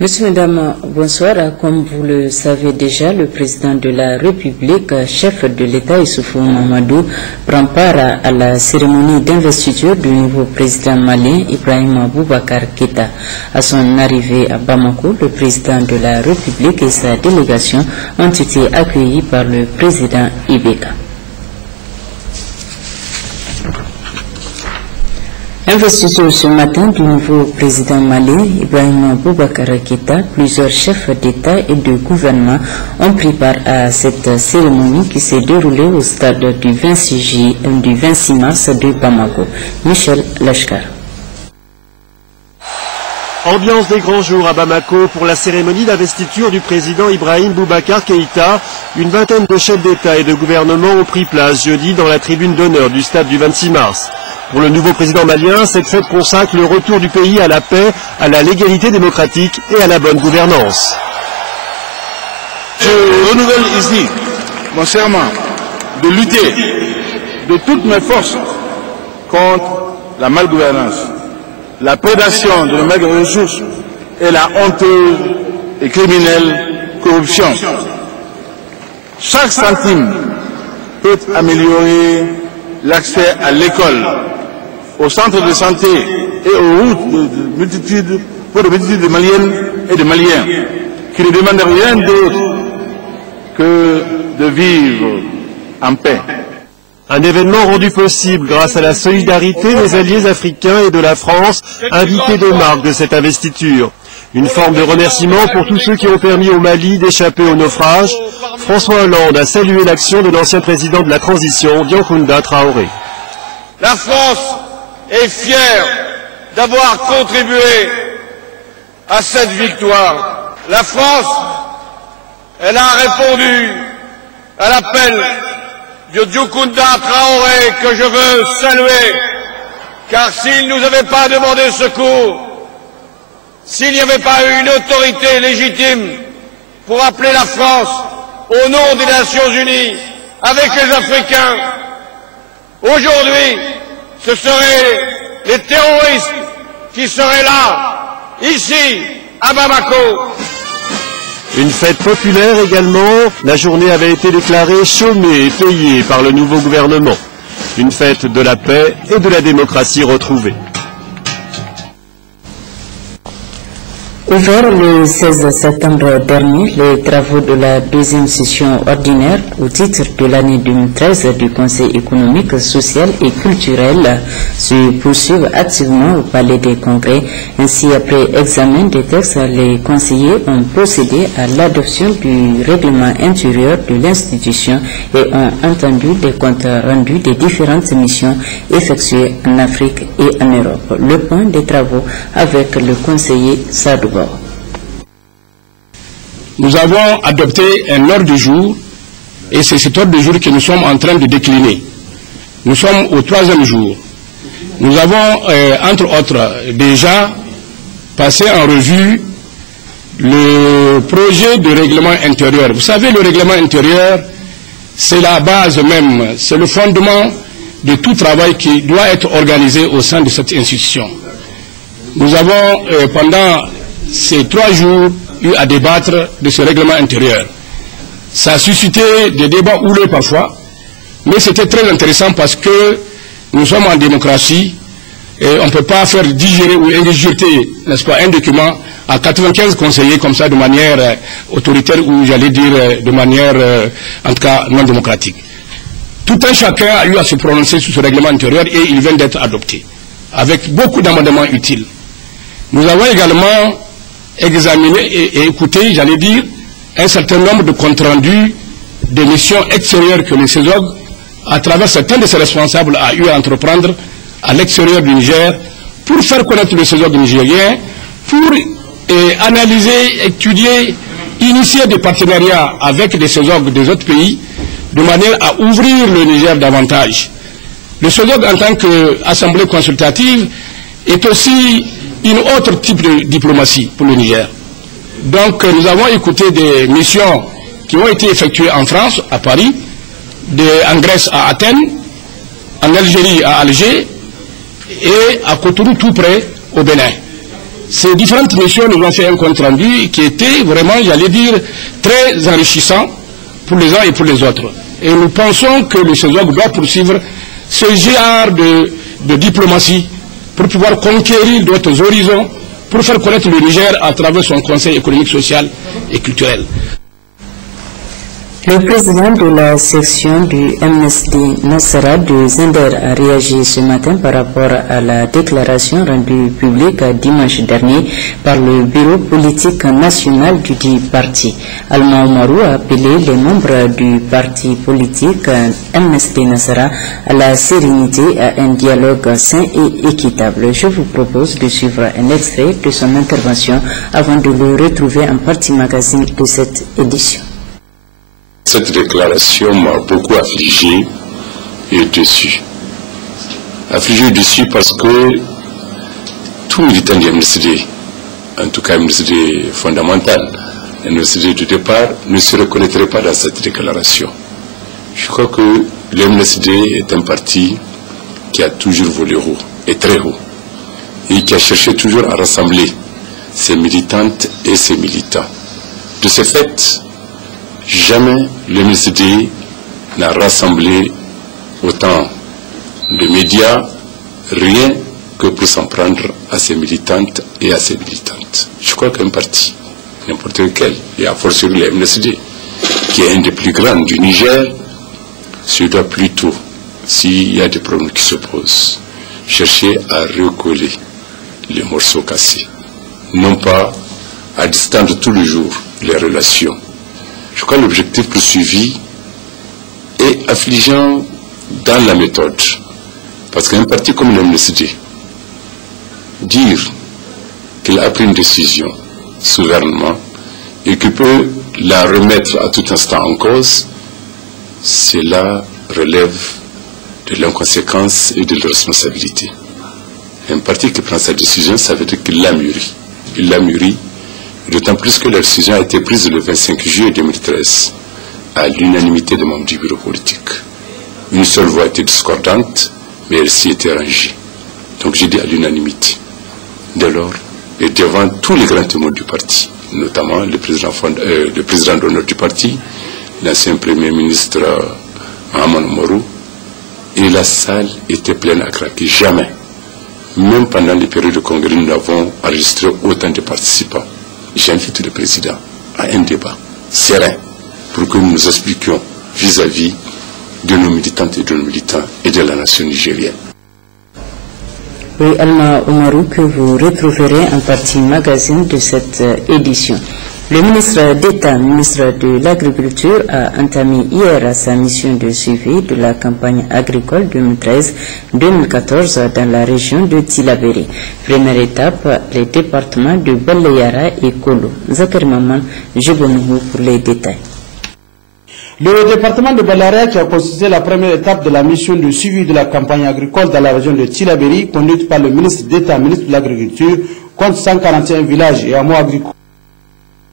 Monsieur, Mesdames, bonsoir. Comme vous le savez déjà, le président de la République, chef de l'État Issoufou Mahamadou, prend part à la cérémonie d'investiture du nouveau président malien, Ibrahima Boubacar Keïta. À son arrivée à Bamako, le président de la République et sa délégation ont été accueillis par le président Ibeka. Investiture ce matin du nouveau président malien, Ibrahima Boubacar Keïta, plusieurs chefs d'État et de gouvernement ont pris part à cette cérémonie qui s'est déroulée au stade du 26 mars de Bamako. Michel Lachkar. Ambiance des grands jours à Bamako pour la cérémonie d'investiture du président Ibrahima Boubacar Keïta. Une vingtaine de chefs d'État et de gouvernement ont pris place jeudi dans la tribune d'honneur du stade du 26 mars. Pour le nouveau président malien, cette fête consacre le retour du pays à la paix, à la légalité démocratique et à la bonne gouvernance. Je renouvelle ici mon serment de lutter de toutes mes forces contre la malgouvernance, la prédation de nos maigres ressources et la honteuse et criminelle corruption. Chaque centime peut améliorer l'accès à l'école, aux centres de santé et aux routes pour de multitudes de Maliennes et de Maliens qui ne demandent rien d'autre que de vivre en paix. Un événement rendu possible grâce à la solidarité des alliés africains et de la France, invités de marque de cette investiture. Une forme de remerciement pour tous ceux qui ont permis au Mali d'échapper au naufrage. François Hollande a salué l'action de l'ancien président de la transition, Diankhounda Traoré. La France est fière d'avoir contribué à cette victoire. La France, elle a répondu à l'appel de Diankhounda Traoré que je veux saluer, car s'il ne nous avait pas demandé secours, s'il n'y avait pas eu une autorité légitime pour appeler la France au nom des Nations Unies avec les Africains, aujourd'hui, ce seraient les terroristes qui seraient là, ici, à Bamako. Une fête populaire également. La journée avait été déclarée chômée et payée par le nouveau gouvernement. Une fête de la paix et de la démocratie retrouvée. Ouvert le 16 septembre dernier, les travaux de la deuxième session ordinaire au titre de l'année 2013 du Conseil économique, social et culturel se poursuivent activement au Palais des Congrès. Ainsi, après examen des textes, les conseillers ont procédé à l'adoption du règlement intérieur de l'institution et ont entendu des comptes rendus des différentes missions effectuées en Afrique et en Europe. Le point des travaux avec le conseiller Sadou. Nous avons adopté un ordre du jour et c'est cet ordre du jour que nous sommes en train de décliner. Nous sommes au 3e jour. Nous avons, entre autres, déjà passé en revue le projet de règlement intérieur. Vous savez, le règlement intérieur, c'est la base même, c'est le fondement de tout travail qui doit être organisé au sein de cette institution. Nous avons, pendant ces 3 jours, eu à débattre de ce règlement intérieur. Ça a suscité des débats houleux parfois, mais c'était très intéressant parce que nous sommes en démocratie et on ne peut pas faire digérer ou ingurgiter, n'est-ce pas, un document à 95 conseillers comme ça de manière autoritaire ou j'allais dire de manière en tout cas non démocratique. Tout un chacun a eu à se prononcer sur ce règlement intérieur et il vient d'être adopté avec beaucoup d'amendements utiles. Nous avons également examiner et écouter, j'allais dire, un certain nombre de comptes rendus des missions extérieures que le CESOG, à travers certains de ses responsables, a eu à entreprendre à l'extérieur du Niger pour faire connaître le CESOG nigérien, pour analyser, étudier, initier des partenariats avec des CESOG des autres pays, de manière à ouvrir le Niger davantage. Le CESOG, en tant qu'assemblée consultative, est aussi une autre type de diplomatie pour le Niger. Donc nous avons écouté des missions qui ont été effectuées en France, à Paris, en Grèce à Athènes, en Algérie à Alger et à Cotonou tout près au Bénin. ces différentes missions nous ont fait un compte rendu qui était vraiment, j'allais dire, très enrichissant pour les uns et pour les autres. Et nous pensons que le CESOG doit poursuivre ce genre de diplomatie pour pouvoir conquérir d'autres horizons, pour faire connaître le Niger à travers son Conseil économique, social et culturel. Le président de la section du MSD Nassara de Zender a réagi ce matin par rapport à la déclaration rendue publique dimanche dernier par le bureau politique national du dit parti. Alma Oumarou a appelé les membres du parti politique MSD Nassara à la sérénité et à un dialogue sain et équitable. Je vous propose de suivre un extrait de son intervention avant de le retrouver en partie magazine de cette édition. Cette déclaration m'a beaucoup affligé et déçu. Affligé et déçu parce que tout militant du MNCD, en tout cas MNCD fondamental, MNCD du départ, ne se reconnaîtrait pas dans cette déclaration. Je crois que le MNCD est un parti qui a toujours volé haut, et très haut, et qui a cherché toujours à rassembler ses militantes et ses militants. De ce fait, jamais le MNCD n'a rassemblé autant de médias, rien que pour s'en prendre à ses militantes et à ses militantes. Je crois qu'un parti, n'importe lequel, et à force sur le MNCD, qui est un des plus grands du Niger, se doit plutôt, s'il y a des problèmes qui se posent, chercher à recoller les morceaux cassés, non pas à distendre tous les jours les relations. Je crois que l'objectif poursuivi est affligeant dans la méthode. Parce qu'un parti comme le MNCD, dire qu'il a pris une décision souverainement et qu'il peut la remettre à tout instant en cause, cela relève de l'inconséquence et de l'irresponsabilité. Un parti qui prend sa décision, ça veut dire qu'il l'a mûri. Il l'a mûri. D'autant plus que la décision a été prise le 25 juillet 2013 à l'unanimité des membres du bureau politique. Une seule voix était discordante, mais elle s'y était rangée. Donc j'ai dit à l'unanimité. Dès lors, et devant tous les grands témoins du parti, notamment le président d'honneur du parti, l'ancien premier ministre Mohamed Oumarou, et la salle était pleine à craquer. Jamais, même pendant les périodes de congrès, nous n'avons enregistré autant de participants. J'invite le président à un débat serein pour que nous nous expliquions vis-à-vis de nos militantes et de nos militants et de la nation nigérienne. Oui, Alma Oumarou, que vous retrouverez en partie magazine de cette édition. Le ministre d'État, ministre de l'Agriculture, a entamé hier sa mission de suivi de la campagne agricole 2013-2014 dans la région de Tillabéri. Première étape, les départements de Baleyara et Kolo. Zakar Maman, je vous remercie pour les détails. Le département de Baleyara, qui a constitué la première étape de la mission de suivi de la campagne agricole dans la région de Tillabéri, conduite par le ministre d'État, ministre de l'Agriculture, compte 141 villages et hameaux agricoles.